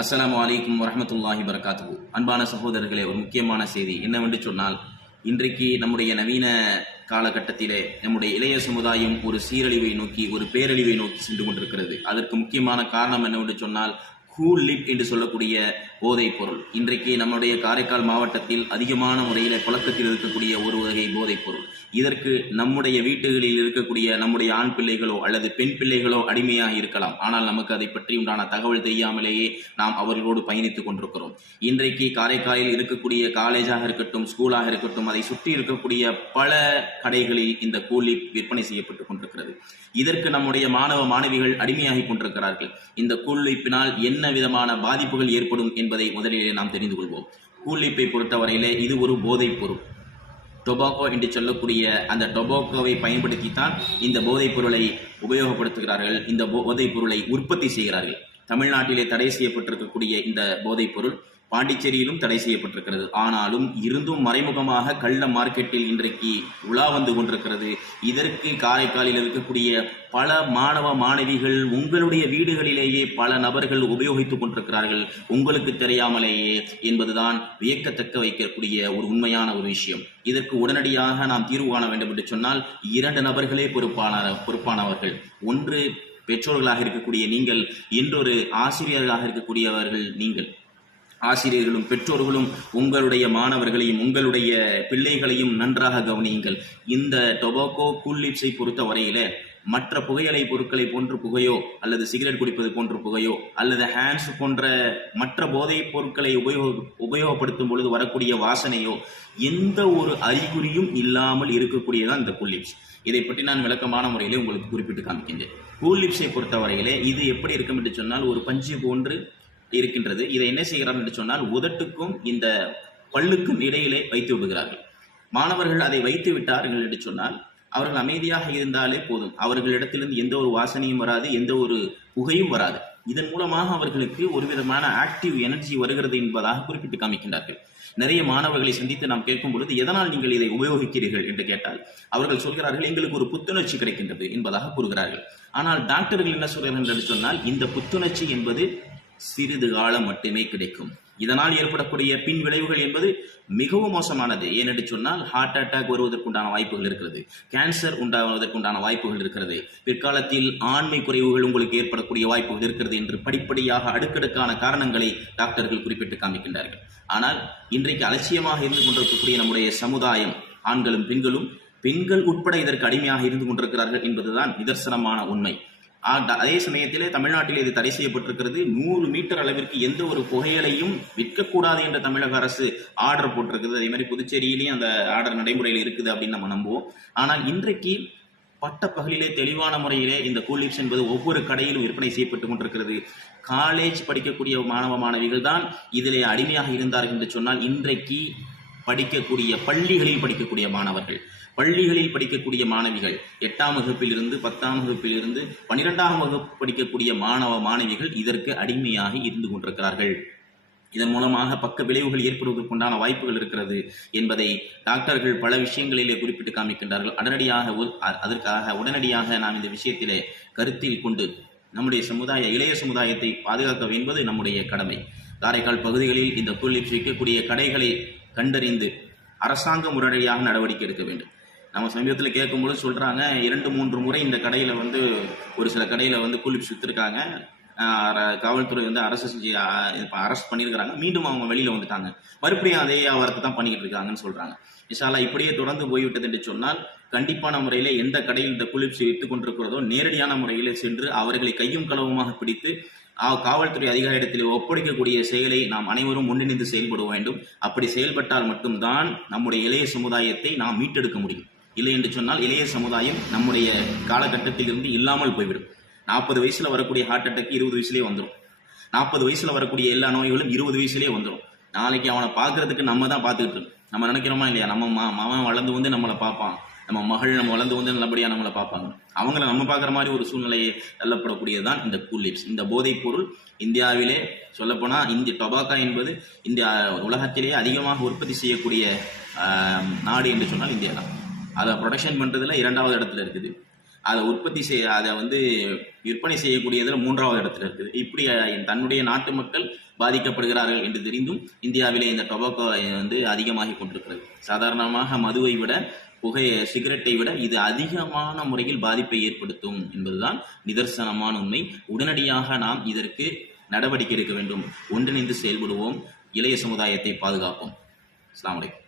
அஸ்லாம் அலைக்கும் வரமத்துல்லாஹி வரகாத்து அன்பான சகோதரர்களே ஒரு முக்கியமான செய்தி என்னவென்று சொன்னால் இன்றைக்கு நம்முடைய நவீன காலகட்டத்திலே நம்முடைய இளைய சமுதாயம் ஒரு சீரழிவை நோக்கி ஒரு பேரழிவை நோக்கி சென்று கொண்டிருக்கிறது. அதற்கு முக்கியமான காரணம் என்னவென்று சொன்னால் கூல் லிப் என்று சொல்லக்கூடிய போதைப் பொருள். இன்றைக்கு நம்முடைய காரைக்கால் மாவட்டத்தில் அதிகமான முறையில் புழக்கத்தில் இருக்கக்கூடிய ஒரு வகை போதைப் பொருள். இதற்கு நம்முடைய வீட்டுகளில் இருக்கக்கூடிய நம்முடைய ஆண் பிள்ளைகளோ அல்லது பெண் பிள்ளைகளோ அடிமையாக இருக்கலாம். ஆனால் நமக்கு அதை பற்றி உண்டான தகவல் தெரியாமலேயே நாம் அவர்களோடு பயணித்துக் கொண்டிருக்கிறோம். இன்றைக்கு காரைக்காலில் இருக்கக்கூடிய காலேஜாக இருக்கட்டும் ஸ்கூலாக இருக்கட்டும் அதை சுற்றி இருக்கக்கூடிய பல கடைகளில் இந்த கூலி விற்பனை செய்யப்பட்டுக் கொண்டிருக்கிறது. இதற்கு நம்முடைய மாணவ மாணவிகள் அடிமையாகி கொண்டிருக்கிறார்கள். இந்த கூலிப்பினால் என்ன விதமான பாதிப்புகள் ஏற்படும் என்பதை முதலிலே நாம் தெரிந்து கொள்வோம். கூலிப்பை பொறுத்தவரையிலே இது ஒரு போதைப் பொருள். டொபாக்கோ என்று சொல்லக்கூடிய அந்த டொபாக்கோவை பயன்படுத்தித்தான் இந்த போதைப் பொருளை உபயோகப்படுத்துகிறார்கள் இந்த போதைப் பொருளை உற்பத்தி செய்கிறார்கள். தமிழ்நாட்டிலே தடை செய்யப்பட்டிருக்கக்கூடிய இந்த போதைப் பொருள் பாண்டிச்சேரியிலும் தடை செய்யப்பட்டிருக்கிறது. ஆனாலும் இருந்தும் மறைமுகமாக கள்ள மார்க்கெட்டில் இன்றைக்கு உலா வந்து கொண்டிருக்கிறது. இதற்கு காரைக்காலில் இருக்கக்கூடிய பல மாணவ மாணவிகள் உங்களுடைய வீடுகளிலேயே பல நபர்கள் உபயோகித்துக் கொண்டிருக்கிறார்கள். உங்களுக்கு தெரியாமலேயே என்பதுதான் வியக்கத்தக்க வைக்கக்கூடிய ஒரு உண்மையான ஒரு விஷயம். இதற்கு உடனடியாக நாம் தீர்வு காண வேண்டும் என்று சொன்னால் இரண்டு நபர்களே பொறுப்பான பொறுப்பானவர்கள். ஒன்று பெற்றோர்களாக இருக்கக்கூடிய நீங்கள் இன்றொரு ஆசிரியர்களாக இருக்கக்கூடியவர்கள் நீங்கள். ஆசிரியர்களும் பெற்றோர்களும் உங்களுடைய மாணவர்களையும் உங்களுடைய பிள்ளைகளையும் நன்றாக கவனியுங்கள். இந்த டொபாக்கோ கூல்லிப்ஸை பொறுத்த வரையில மற்ற புகையலை பொருட்களை போன்று புகையோ அல்லது சிகரெட் குடிப்பது போன்ற புகையோ அல்லது ஹேண்ட்ஸ் போன்ற மற்ற போதைப் பொருட்களை உபயோக உபயோகப்படுத்தும் பொழுது வரக்கூடிய வாசனையோ எந்த ஒரு அறிகுறியும் இல்லாமல் இருக்கக்கூடியதான் இந்த கூல்லிப்ஸ் இதை பற்றி நான் விளக்கமான முறையிலே உங்களுக்கு குறிப்பிட்டு காமிக்கின்றேன். கூலிப்ஸை பொறுத்தவரையிலே இது எப்படி இருக்கும் என்று சொன்னால் ஒரு பஞ்சு போன்று இருக்கின்றது. இதை என்ன செய்கிறார் என்று சொன்னால் உதட்டுக்கும் இந்த பல்லுக்கும் இடையிலே வைத்து விடுகிறார்கள். மாணவர்கள் அதை வைத்து விட்டார்கள் என்று சொன்னால் அவர்கள் அமைதியாக இருந்தாலே போதும். அவர்களிடத்திலிருந்து எந்த ஒரு வாசனையும் வராது எந்த ஒரு புகையும் வராது. இதன் மூலமாக அவர்களுக்கு ஒரு விதமான ஆக்டிவ் எனர்ஜி வருகிறது என்பதாக குறிப்பிட்டு காமிக்கின்றார்கள். நிறைய மாணவர்களை சந்தித்து நாம் கேட்கும் பொழுது எதனால் நீங்கள் இதை உபயோகிக்கிறீர்கள்? என்று கேட்டால் அவர்கள் சொல்கிறார்கள் எங்களுக்கு ஒரு புத்துணர்ச்சி கிடைக்கின்றது என்பதாக கூறுகிறார்கள். ஆனால் டாக்டர்கள் என்ன சொல்கிறார்கள் என்று சொன்னால் இந்த புத்துணர்ச்சி என்பது சிறிது காலம் மட்டுமே கிடைக்கும். இதனால் ஏற்படக்கூடிய பின் விளைவுகள் என்பது மிகவும் மோசமானது. ஏனென்று சொன்னால் ஹார்ட் அட்டாக் வருவதற்குண்டான வாய்ப்புகள் இருக்கிறது. கேன்சர் உண்டாவதற்குண்டான வாய்ப்புகள் இருக்கிறது. பிற்காலத்தில் ஆண்மை குறைவுகள் உங்களுக்கு ஏற்படக்கூடிய வாய்ப்புகள் இருக்கிறது என்று படிப்படியாக அடுக்கடுக்கான காரணங்களை டாக்டர்கள் குறிப்பிட்டு காமிக்கின்றார்கள். ஆனால் இன்றைக்கு அலட்சியமாக இருந்து கொண்டிருக்கக்கூடிய நம்முடைய சமுதாயம் ஆண்களும் பெண்களும் பெண்கள் உட்பட இதற்கு அடிமையாக இருந்து கொண்டிருக்கிறார்கள் என்பதுதான் நிதர்சனமான உண்மை. அதே சமயத்திலே தமிழ்நாட்டில் இது தடை செய்யப்பட்டிருக்கிறது. நூறு மீட்டர் அளவிற்கு எந்த ஒரு புகையிலையும் விற்கக்கூடாது என்ற தமிழக அரசு ஆர்டர் போட்டிருக்குது அதே மாதிரி புதுச்சேரியிலையும் அந்த ஆர்டர் நடைமுறையில் இருக்குது அப்படின்னு நம்ம நம்புவோம். ஆனால் இன்றைக்கு பட்ட பகலிலே தெளிவான முறையிலே இந்த கூலிப்ஸ் என்பது ஒவ்வொரு கடையிலும் விற்பனை செய்யப்பட்டு கொண்டிருக்கிறது. காலேஜ் படிக்கக்கூடிய மாணவ மாணவிகள் தான் இதிலே அடிமையாக இருந்தார்கள் என்று சொன்னால் இன்றைக்கு படிக்கக்கூடிய பள்ளிகளில் படிக்கக்கூடிய மாணவர்கள். பள்ளிகளில் படிக்கக்கூடிய மாணவிகள் எட்டாம் வகுப்பிலிருந்து பத்தாம் வகுப்பிலிருந்து பன்னிரெண்டாம் வகுப்பு படிக்கக்கூடிய மாணவ மாணவிகள் இதற்கு அடிமையாக இருந்து கொண்டிருக்கிறார்கள். இதன் மூலமாக பக்க விளைவுகள் ஏற்படுவதற்குண்டான வாய்ப்புகள் இருக்கிறது என்பதை டாக்டர்கள் பல விஷயங்களிலே குறிப்பிட்டு காமிக்கின்றார்கள். உடனடியாக அதற்காக உடனடியாக நாம் இந்த விஷயத்திலே கருத்தில் கொண்டு நம்முடைய சமுதாய இளைய சமுதாயத்தை பாதுகாக்க என்பது நம்முடைய கடமை. காரைக்கால் பகுதிகளில் இந்த கூலிப்ஸ் விற்கக்கூடிய கடைகளை கண்டறிந்து அரசாங்கம் உடனடியாக நடவடிக்கை எடுக்க வேண்டும். நம்ம சமீபத்தில் கேட்கும்போது சொல்கிறாங்க இரண்டு மூன்று முறை இந்த கடையில் வந்து ஒரு சில கடையில் வந்து கூலிப்ஸ் விற்றுருக்காங்க காவல்துறை வந்து அரசு செஞ்சு இப்போ அரெஸ்ட் பண்ணியிருக்கிறாங்க மீண்டும் அவங்க வெளியில் வந்துட்டாங்க. மறுபடியும் அதே அவருக்கு தான் பண்ணிக்கிட்டு இருக்காங்கன்னு சொல்கிறாங்க விஷாலா இப்படியே தொடர்ந்து போய்விட்டது என்று சொன்னால் கண்டிப்பான முறையில் எந்த கடையில் இந்த குளிர்ச்சி விற்று கொண்டிருக்கிறதோ நேரடியான முறையில் சென்று அவர்களை கையும் களவுமாக பிடித்து காவல்துறை அதிகாரிடத்தில் ஒப்படைக்கக்கூடிய செயலை நாம் அனைவரும் ஒன்றிணைந்து செயல்பட வேண்டும். அப்படி செயல்பட்டால் மட்டும்தான் நம்முடைய இளைய சமுதாயத்தை நாம் மீட்டெடுக்க முடியும். இல்லை என்று சொன்னால் இளைய சமுதாயம் நம்முடைய காலகட்டத்திலிருந்து இல்லாமல் போய்விடும். நாற்பது வயசுல வரக்கூடிய ஹார்ட் அட்டாக் இருபது வயசுலேயே வந்துடும் நாற்பது வயசுல வரக்கூடிய எல்லா நோய்களும் இருபது வயசுலேயே வந்துடும் நாளைக்கு அவனை பார்க்கறதுக்கு நம்ம தான் பார்த்துக்கிட்டு நம்ம நினைக்கிறோமா இல்லையா? நம்ம மா மாமன் வளர்ந்து வந்து நம்மளை பார்ப்பான். நம்ம மகள் நம்ம வளர்ந்து வந்து நல்லபடியாக நம்மளை பார்ப்பாங்க. அவங்கள நம்ம பார்க்குற மாதிரி ஒரு சூழ்நிலையை தள்ளப்படக்கூடியதுதான் இந்த கூலிப்ஸ் இந்த போதைப் பொருள் இந்தியாவிலே சொல்லப்போனால் இந்திய டொபாக்கா என்பது இந்தியா உலகத்திலேயே அதிகமாக உற்பத்தி செய்யக்கூடிய நாடு என்று சொன்னால் இந்தியா தான். அதை ப்ரொடக்ஷன் பண்ணுறதுல இரண்டாவது இடத்துல இருக்குது. அதை உற்பத்தி செய்ய அதை வந்து விற்பனை செய்யக்கூடியதில் மூன்றாவது இடத்துல இருக்குது. இப்படி தன்னுடைய நாட்டு மக்கள் பாதிக்கப்படுகிறார்கள் என்று தெரிந்தும் இந்தியாவிலே இந்த டொபாக்கோ வந்து அதிகமாகி கொண்டிருக்கிறது. சாதாரணமாக மதுவை விட புகைய சிகரெட்டை விட இது அதிகமான முறையில் பாதிப்பை ஏற்படுத்தும் என்பதுதான் நிதர்சனமான உண்மை. உடனடியாக நாம் இதற்கு நடவடிக்கை எடுக்க வேண்டும். ஒன்றிணைந்து செயல்படுவோம். இளைய சமுதாயத்தை பாதுகாப்போம். அஸ்ஸலாமு அலைக்கும்.